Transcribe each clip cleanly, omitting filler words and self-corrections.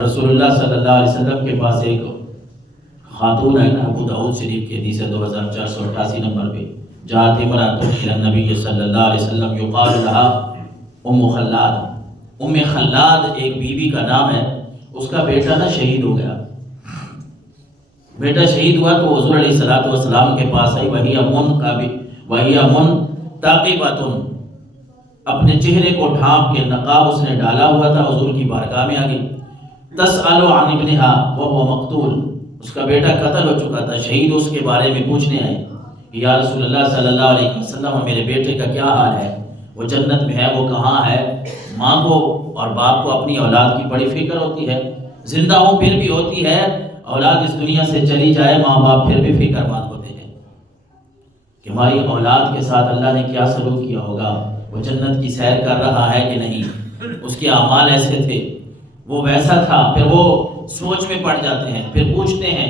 رسول اللہ صلی اللہ علیہ وسلم کے پاس ایک خاتون ہے نا، ابو داؤد شریف کی حدیث ہے 2488 نمبر پہ، جاءت امرأۃ الی النبی صلی اللہ علیہ وسلم یقال لہا ام خلاد۔ ام خلاد ایک بیوی کا نام ہے، اس کا بیٹا نا شہید ہو گیا۔ بیٹا شہید ہوا تو حضور علیہ الصلوۃ والسلام کے پاس آئی، وہی منتقبۃ، اپنے چہرے کو ڈھانپ کے نقاب اس نے ڈالا ہوا تھا، حضور کی بارگاہ میں آ گئی۔ تسأل عن ابنہا وہو مقتول، اس کا بیٹا قتل ہو چکا تھا، شہید اس کے بارے میں پوچھنے آئے، یا رسول اللہ صلی اللہ علیہ وسلم میرے بیٹے کا کیا حال ہے، وہ جنت میں ہے، وہ کہاں ہے؟ ماں کو اور باپ کو اپنی اولاد کی بڑی فکر ہوتی ہے، زندہ ہوں پھر بھی ہوتی ہے، اولاد اس دنیا سے چلی جائے ماں باپ پھر بھی فکر مند ہوتے ہیں کہ ہماری اولاد کے ساتھ اللہ نے کیا سلوک کیا ہوگا، وہ جنت کی سیر کر رہا ہے کہ نہیں، اس کے اعمال ایسے تھے، وہ ویسا تھا۔ پھر وہ سوچ میں پڑ جاتے ہیں، پھر پوچھتے ہیں،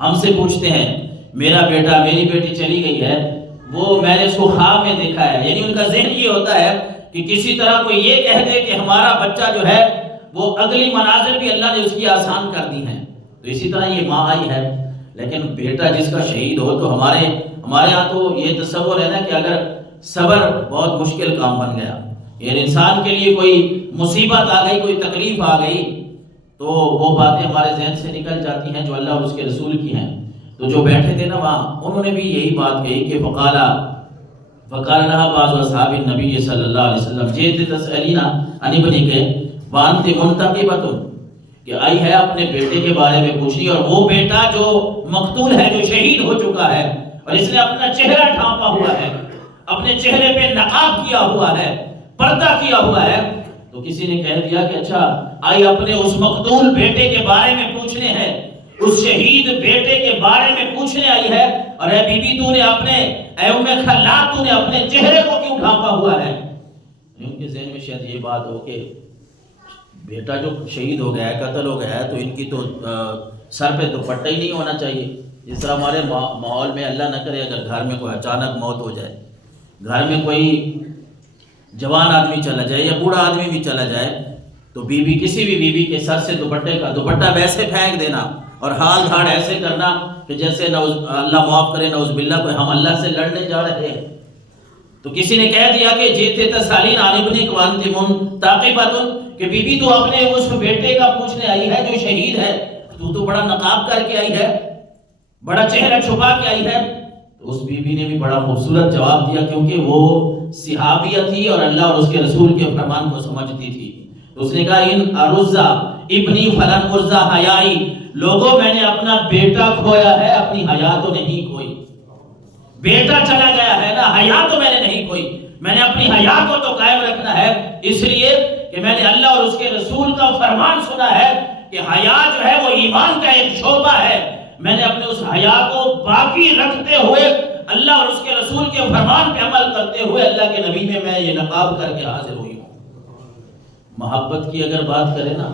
ہم سے پوچھتے ہیں، میرا بیٹا میری بیٹی چلی گئی ہے، وہ میں نے اس کو خواب میں دیکھا ہے، یعنی ان کا ذہن یہ ہوتا ہے کہ کسی طرح کوئی یہ کہہ دے کہ ہمارا بچہ جو ہے وہ اگلی مناظر بھی اللہ نے اس کی آسان کر دی ہیں، تو اسی طرح یہ ماں آئی ہے۔ لیکن بیٹا جس کا شہید ہو تو ہمارے ہاں تو یہ تصور ہے نا کہ اگر صبر بہت مشکل کام بن گیا، یعنی انسان کے لیے کوئی مصیبت آ گئی، کوئی تکلیف آ گئی، تو وہ باتیں ہمارے ذہن سے نکل جاتی ہیں جو اللہ اور اس کے رسول کی ہیں۔ تو جو بیٹھے تھے نا وہاں، انہوں نے بھی یہی بات کہی کہ فقال لها بعض اصحاب النبی صلی اللہ علیہ وسلم جئت تسألین عن ابنک وانت منتقبۃ، کہ آئی ہے اپنے بیٹے کے بارے میں پوچھی، اور وہ بیٹا جو مقتول ہے، جو شہید ہو چکا ہے، اور اس نے اپنا چہرہ ڈھانپا ہوا ہے، اپنے چہرے پہ نقاب کیا ہوا ہے، پردہ کیا ہوا ہے، تو کسی نے کہہ دیا کہ اچھا آئی اپنے اس مقتول بیٹے کے بارے میں پوچھنے ہیں، اس شہید بیٹے کے بارے میں پوچھنے آئی ہے، اور اے بی بی تو نے اپنے، اے ام خلاد تو نے اپنے چہرے کو کیوں ڈھانپا ہوا ہے؟ ان کے ذہن میں شاید یہ بات ہو کہ بیٹا جو شہید ہو گیا ہے، قتل ہو گیا ہے، تو ان کی تو سر پہ دوپٹہ ہی نہیں ہونا چاہیے۔ جس طرح ہمارے ماحول میں اللہ نہ کرے اگر گھر میں کوئی اچانک موت ہو جائے، گھر میں کوئی جوان آدمی چلا جائے یا بوڑھا آدمی بھی چلا جائے، تو بیوی کسی بھی بیوی کے سر سے دوپٹہ ویسے پھینک دینا اور حال دھاڑ ایسے کرنا کہ جیسے اللہ معاف کرے نعوذ باللہ کوئی ہم اللہ سے لڑنے جا رہے ہیں۔ تو کسی نے کہہ دیا کہ جیتے تسالین عن ابنک وانت منتقبۃ، کہ بی بی تو اپنے اس بیٹے کا پوچھنے آئی ہے جو شہید ہے، تو بڑا نقاب کر کے آئی ہے، بڑا چہرہ چھپا کے آئی ہے۔ تو اس بی بی نے بھی بڑا خوبصورت جواب دیا، کیونکہ وہ صحابیہ تھی اور اللہ اور اس کے رسول کے فرمان کو سمجھتی تھی۔ تو اس نے کہا ان ارزا ابنی فلن ارزا حیائی، لوگوں میں نے اپنا بیٹا کھویا ہے، اپنی حیا تو نہیں کھوئی۔ بیٹا چلا گیا ہے نا، حیا تو میں نے نہیں کھوئی، میں نے اپنی حیا کو تو قائم رکھنا ہے، اس لیے کہ میں نے اللہ اور اس کے رسول کا فرمان سنا ہے کہ حیا جو ہے وہ ایمان کا ایک شعبہ ہے، میں نے اپنے اس حیا کو باقی رکھتے ہوئے اللہ اور اس کے رسول کے فرمان پہ عمل کرتے ہوئے اللہ کے نبی میں یہ نقاب کر کے حاضر ہوئی ہوں۔ محبت کی اگر بات کریں نا،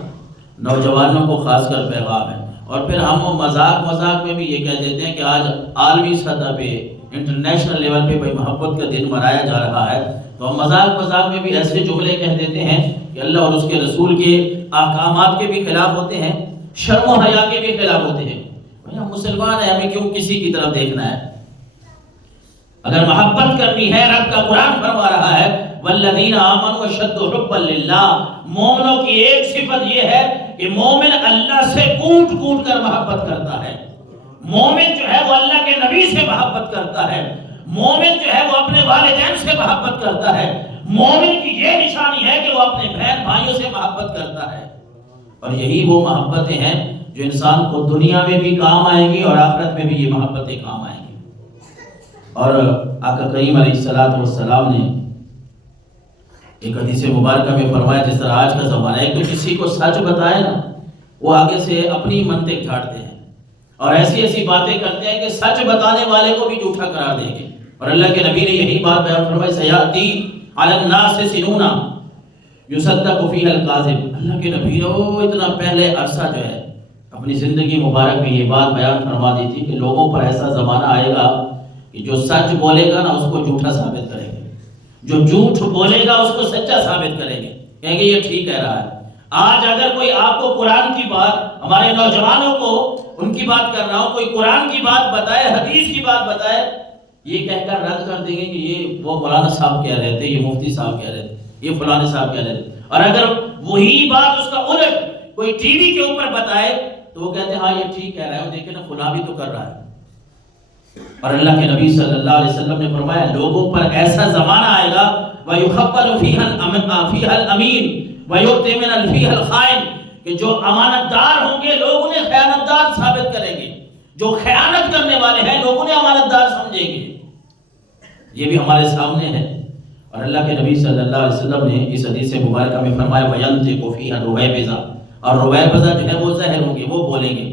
نوجوانوں کو خاص کر پیغام ہے، اور پھر ہم مذاق میں بھی یہ کہہ دیتے ہیں کہ آج عالمی سطح پہ، انٹرنیشنل لیول پہ بھائی محبت کا دن منایا جا رہا ہے، تو ہم مذاق میں بھی ایسے جملے کہہ دیتے ہیں کہ اللہ اور اس کے رسول کے احکامات کے بھی خلاف ہوتے ہیں، شرم و حیا کے بھی خلاف ہوتے ہیں۔ ہم مسلمان ہیں، ہمیں کیوں کسی کی طرف دیکھنا ہے؟ اگر محبت کرنی ہے، رب کا قرآن فرما رہا ہے والذین آمنوا اشد حبا للہ، مومنوں کی ایک صفت یہ ہے کہ مومن اللہ سے کوٹ کوٹ کر محبت کرتا ہے، مومن جو ہے وہ اللہ کے نبی سے محبت کرتا ہے، مومن جو ہے وہ اپنے والدین سے محبت کرتا ہے، مومن کی یہ نشانی ہے کہ وہ اپنے بہن بھائیوں سے محبت کرتا ہے، اور یہی وہ محبتیں ہیں جو انسان کو دنیا میں بھی کام آئیں گی اور آخرت میں بھی یہ محبتیں کام آئیں گی۔ اور آقا کریم علیہ السلام نے ایک حدیث مبارکہ میں فرمایا، جس طرح آج کا زمانہ ہے، تو کسی کو سچ بتائے نا، وہ آگے سے اپنی منطق جھاڑتے ہیں اور ایسی ایسی باتیں کرتے ہیں کہ سچ بتانے والے کو بھی جھوٹا قرار دیں گے۔ اور اللہ کے نبی نے یہی بات بیان فرمائی، سیاتی علی الناس سنون یصدق فیہا الکاذب، اللہ کے نبی نے اتنا پہلے عرصہ جو ہے اپنی زندگی مبارک میں یہ بات بیان فرما دی تھی کہ لوگوں پر ایسا زمانہ آئے گا کہ جو سچ بولے گا نا اس کو جھوٹا ثابت کریں گے، جو جھوٹ بولے گا اس کو سچا ثابت کریں گے، کہیں گے یہ ٹھیک کہہ رہا ہے۔ آج اگر کوئی آپ کو قرآن کی بات، ہمارے نوجوانوں کو ان کی بات کر رہا ہوں، کوئی قرآن کی بات بتائے، حدیث کی بات بتائے، یہ کہہ کر رد کر دیں گے کہ یہ وہ مولانا صاحب کہہ رہے تھے، یہ مفتی صاحب کہہ رہے تھے، یہ فلانے صاحب کہہ رہے تھے۔ اور اگر وہی بات اس کا الٹ کوئی ٹی وی کے اوپر بتائے تو وہ کہتے ہیں ہاں یہ ٹھیک کہہ رہا ہے، وہ دیکھیں نا فلاں بھی تو کر رہا ہے۔ اور اللہ کے نبی صلی اللہ علیہ وسلم نے فرمایا لوگوں پر ایسا زمانہ آئے گا وَيُخَبَّلُ فِيهَا الْأَمِينُ وَيُؤْتَمِنُ فِيهَا الْخَائِنُ، کہ جو امانت دار ہوں گے لوگ انہیں خیانت دار ثابت کریں گے، جو خیانت کرنے والے ہیں لوگ انہیں امانت دار سمجھیں گے۔ یہ بھی ہمارے سامنے ہے۔ اور اللہ کے نبی صلی اللہ علیہ وسلم نے اس حدیث مبارکہ میں فرمایا وَيَنْطِقُ فِيهَا الرُّوَيْبِضَةُ، اور رویبضہ جو ہے وہ زہر ہوں گے، وہ بولیں گے۔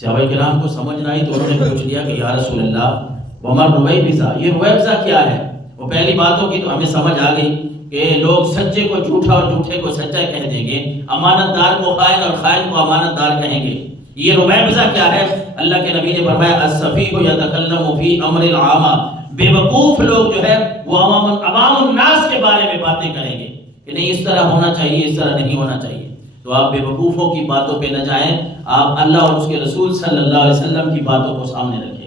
صحابہ کرام کو سمجھ نہ آئی تو انہوں نے پوچھ لیا کہ یا رسول اللہ وما الرویبضہ، یہ رویبضہ کیا ہے؟ وہ پہلی باتوں کی تو ہمیں سمجھ آ گئی کہ لوگ سچے کو جھوٹا اور جھوٹے کو سچا کہہ دیں گے، امانت دار کو خائن اور خائن کو امانت دار کہیں گے۔ یہ رویبضہ کیا ہے؟ اللہ کے نبی نے فرمایا السفیہ یتکلم فی امر العامہ، بے وقوف لوگ جو ہے وہ عوام الناس کے بارے میں باتیں کریں گے کہ نہیں اس طرح ہونا چاہیے، اس طرح نہیں ہونا چاہیے۔ تو آپ بے وقوفوں کی باتوں پہ نہ جائیں، آپ اللہ اور اس کے رسول صلی اللہ علیہ وسلم کی باتوں کو سامنے رکھیں۔